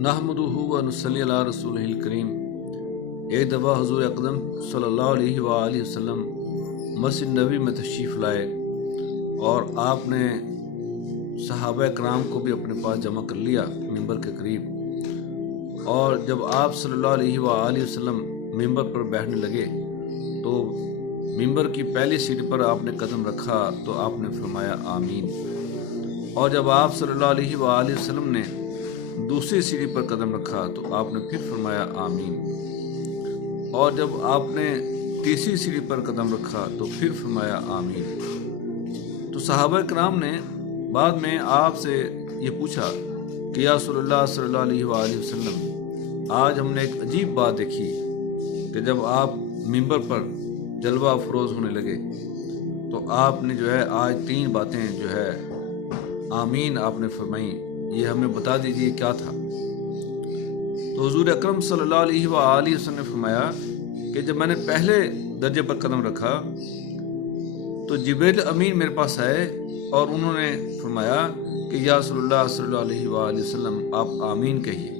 नहमदुहु व नुसल्ली अला रसूलिहिल करीम। एक दफ़ा हुज़ूर अक़दम सल्लल्लाहु अलैहि वसल्लम मस्जिद नबी में तशरीफ़ लाए और आपने सहाबा कराम को भी अपने पास जमा कर लिया मिंबर के करीब। और जब आप सल्लल्लाहु अलैहि वसल्लम मिंबर पर बैठने लगे तो मिंबर की पहली सीढ़ी पर आपने कदम रखा तो आपने फरमाया आमीन। और जब आप सल्लल्लाहु अलैहि वसल्लम ने दूसरी सीढ़ी पर कदम रखा तो आपने फिर फरमाया आमीन। और जब आपने तीसरी सीढ़ी पर कदम रखा तो फिर फरमाया आमीन। तो सहाबा कराम ने बाद में आपसे ये पूछा कि या रसूलुल्लाह सल्लल्लाहु अलैहि वसल्लम, आज हमने एक अजीब बात देखी कि जब आप मिंबर पर जलवा अफरोज़ होने लगे तो आपने जो है आज 3 बातें जो है आमीन आपने फरमाई, ये हमें बता दीजिए क्या था। तो हुज़ूर अकरम सल्लल्लाहु अलैहि वसल्लम ने फरमाया कि जब मैंने पहले दर्जे पर कदम रखा तो जिब्रील अमीन मेरे पास आए और उन्होंने फरमाया कि या रसूलुल्लाह सल्लल्लाहु अलैहि वसल्लम आप आमीन कहिए।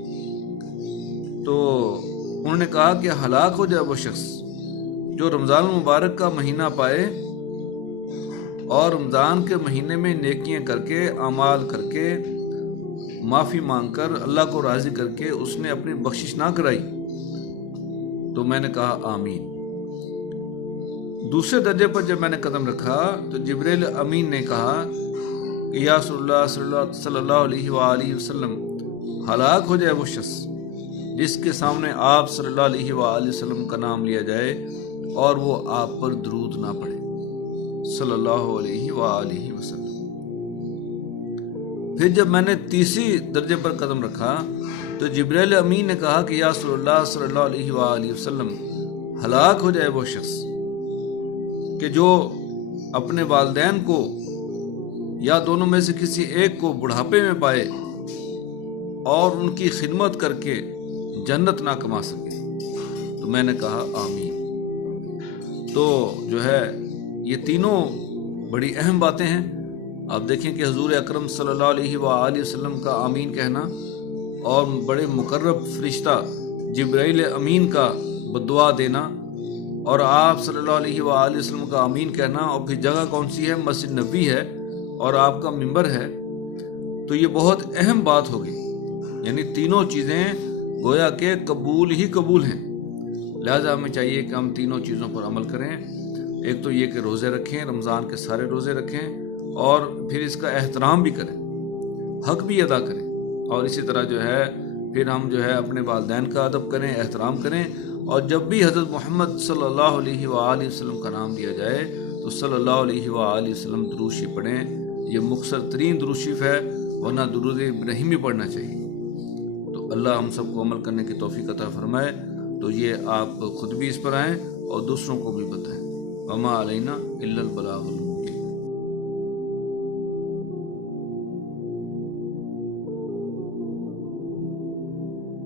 तो उन्होंने कहा कि हलाक हो जाए वो शख्स जो रमज़ान मुबारक का महीना पाए और रमज़ान के महीने में नेकियां करके अमाल करके माफ़ी मांगकर अल्लाह को राज़ी करके उसने अपनी बख्शिश ना कराई। तो मैंने कहा आमीन। दूसरे दर्जे पर जब मैंने कदम रखा तो जिब्रील अमीन ने कहा कि या रसूलुल्लाह सल्लल्लाहु अलैहि वसल्लम, हलाक हो जाए वो शख्स जिसके सामने आप सल्लल्लाहु अलैहि वसल्लम का नाम लिया जाए और वो आप पर दरूद ना पढ़े सल्लल्लाहु अलैहि वसल्लम। फिर जब मैंने तीसरी दर्जे पर कदम रखा तो जिब्रील अमीन ने कहा कि या रसूलुल्लाह सल्लल्लाहु अलैहि वसल्लम, हलाक हो जाए वो शख्स कि जो अपने वालिदैन को या दोनों में से किसी एक को बुढ़ापे में पाए और उनकी खिदमत करके जन्नत ना कमा सके। तो मैंने कहा आमीन। तो जो है ये तीनों बड़ी अहम बातें हैं। आप देखें कि हुज़ूर अकरम सल्लल्लाहु अलैहि वसल्लम का आमीन कहना और बड़े मुकर्रब फरिश्ता जिब्राइल अमीन का बद्दुआ देना और आप सल्लल्लाहु अलैहि वसल्लम का आमीन कहना, और फिर जगह कौन सी है, मस्जिद नबी है और आपका मिंबर है। तो ये बहुत अहम बात होगी। यानी तीनों चीज़ें गोया के कबूल ही कबूल हैं। लिहाजा हमें चाहिए कि हम तीनों चीज़ों पर अमल करें। एक तो ये कि रोज़े रखें, रमज़ान के सारे रोज़े रखें और फिर इसका एहतराम भी करें, हक भी अदा करें। और इसी तरह जो है फिर हम जो है अपने वालिदैन का अदब करें, एहतराम करें। और जब भी हज़रत मोहम्मद सल्लल्लाहु अलैहि वसल्लम का नाम लिया जाए तो सल्लल्लाहु अलैहि वसल्लम दुरूद शरीफ पढ़ें। ये मुख्तसर तरीन दुरूद शरीफ है, वरना दुरूद इब्राहिमी पढ़ना चाहिए। तो अल्लाह हम सबको अमल करने की तौफीक अता फरमाए। तो ये आप खुद भी इस पर आएँ और दूसरों को भी बताएँ। वमा अलैना इल्लल बलागुल।